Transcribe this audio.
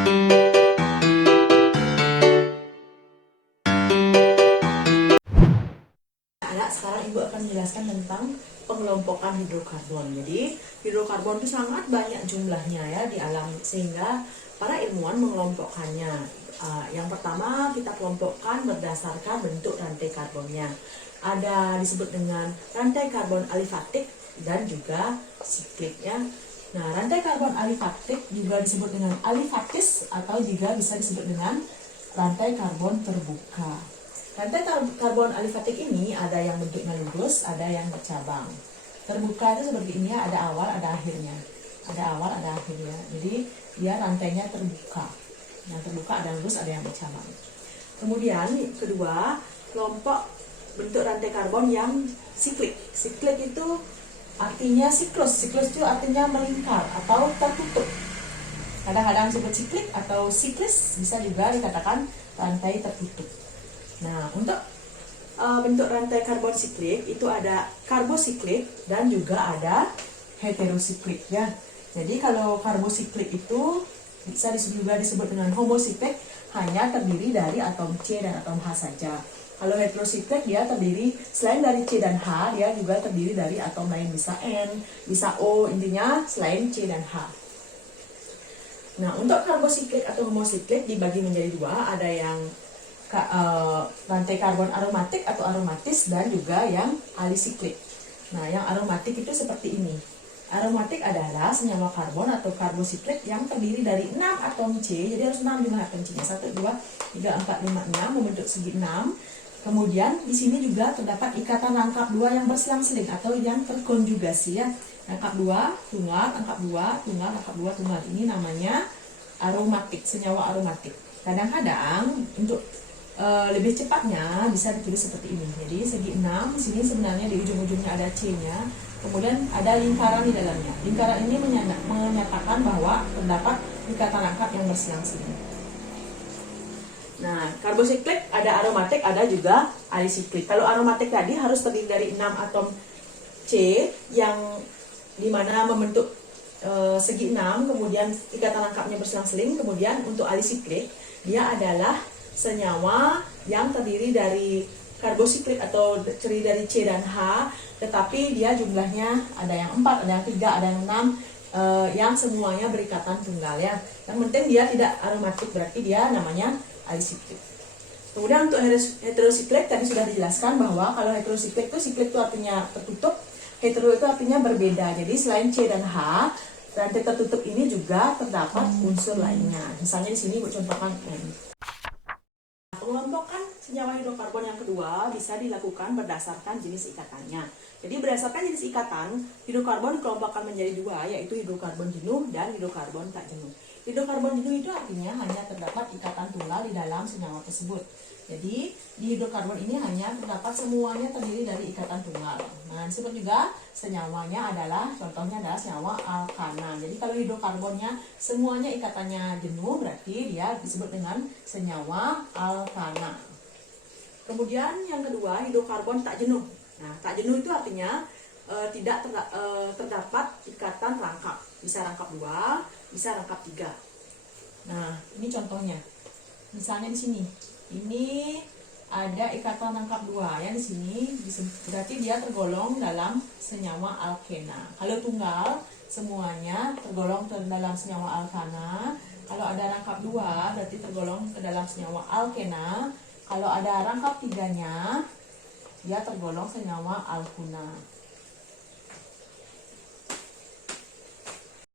Anak, sekarang Ibu akan menjelaskan tentang pengelompokan hidrokarbon. Jadi, hidrokarbon itu sangat banyak jumlahnya ya di alam, sehingga para ilmuwan mengelompokkannya. Yang pertama, kita kelompokkan berdasarkan bentuk rantai karbonnya. Ada disebut dengan rantai karbon alifatik dan juga siklik ya. Nah, rantai karbon alifatik juga disebut dengan alifatis atau juga bisa disebut dengan rantai karbon terbuka. Rantai karbon alifatik ini ada yang bentuknya lurus, ada yang bercabang. Terbuka itu seperti ini, ada awal, ada akhirnya. Ada awal, ada akhirnya. Jadi dia rantainya terbuka. Yang terbuka ada lurus, ada yang bercabang. Kemudian kedua, kelompok bentuk rantai karbon yang siklik. Siklik itu artinya siklus. Siklus itu artinya melingkar atau tertutup. Kadang-kadang disebut siklik atau siklis, bisa juga dikatakan rantai tertutup. Nah, untuk bentuk rantai karbon siklik itu ada karbosiklik dan juga ada heterosiklik ya. Jadi kalau karbosiklik itu bisa juga disebut dengan homosiklik, hanya terdiri dari atom C dan atom H saja. Kalau heterosiklik dia terdiri selain dari C dan H, dia juga terdiri dari atom lain, bisa N, bisa O, intinya selain C dan H. Nah, untuk karbosiklik atau homosiklik dibagi menjadi dua, ada yang rantai karbon aromatik atau aromatis dan juga yang alisiklik. Nah, yang aromatik itu seperti ini. Aromatik adalah senyawa karbon atau karbosiklik yang terdiri dari 6 atom C, jadi harus 6 jumlah atom C-nya. 1, 2, 3, 4, 5, 6 membentuk segi 6. Kemudian di sini juga terdapat ikatan rangkap 2 yang berselang-seling atau yang terkonjugasi ya. Rangkap 2, tunggal, rangkap 2, tunggal, rangkap 2, tunggal. Ini namanya aromatik, senyawa aromatik. Kadang-kadang untuk lebih cepatnya bisa ditulis seperti ini. Jadi segi 6 di sini sebenarnya di ujung-ujungnya ada C-nya, kemudian ada lingkaran di dalamnya. Lingkaran ini menyatakan bahwa terdapat ikatan rangkap yang berselang-seling. Nah, karbosiklik ada aromatik, ada juga alisiklik. Kalau aromatik tadi harus terdiri dari 6 atom C yang dimana membentuk segi 6, kemudian ikatan rangkapnya berselang-seling. Kemudian untuk alisiklik dia adalah senyawa yang terdiri dari karbosiklik atau terdiri dari C dan H, tetapi dia jumlahnya ada yang 4, ada yang 3, ada yang 6, yang semuanya berikatan tunggal ya. Yang penting dia tidak aromatik, berarti dia namanya alisiklik. Kemudian untuk heterosiklik tadi sudah dijelaskan bahwa kalau heterosiklik itu, siklik itu artinya tertutup, hetero itu artinya berbeda. Jadi selain C dan H, rantai tertutup ini juga terdapat unsur lainnya. Misalnya di sini Ibu contohkan N. Pengelompokan senyawa hidrokarbon yang kedua bisa dilakukan berdasarkan jenis ikatannya. Jadi berdasarkan jenis ikatan, hidrokarbon dikelompokkan menjadi dua, yaitu hidrokarbon jenuh dan hidrokarbon tak jenuh. Hidrokarbon jenuh itu artinya hanya terdapat ikatan tunggal di dalam senyawa tersebut. Jadi di hidrokarbon ini hanya terdapat semuanya terdiri dari ikatan tunggal. Nah, disebut juga senyawanya adalah, contohnya adalah senyawa alkana. Jadi kalau hidrokarbonnya semuanya ikatannya jenuh, berarti dia disebut dengan senyawa alkana. Kemudian yang kedua, hidrokarbon tak jenuh. Nah, tak jenuh itu artinya tidak terdapat ikatan rangkap. Bisa rangkap 2, bisa rangkap 3. Nah, ini contohnya. Misalnya di sini. Ini ada ikatan rangkap 2 ya, di sini berarti dia tergolong dalam senyawa alkena. Kalau tunggal semuanya tergolong dalam senyawa alkana. Kalau ada rangkap 2 berarti tergolong ke dalam senyawa alkena. Kalau ada rangkap 3-nya dia tergolong senyawa alkuna.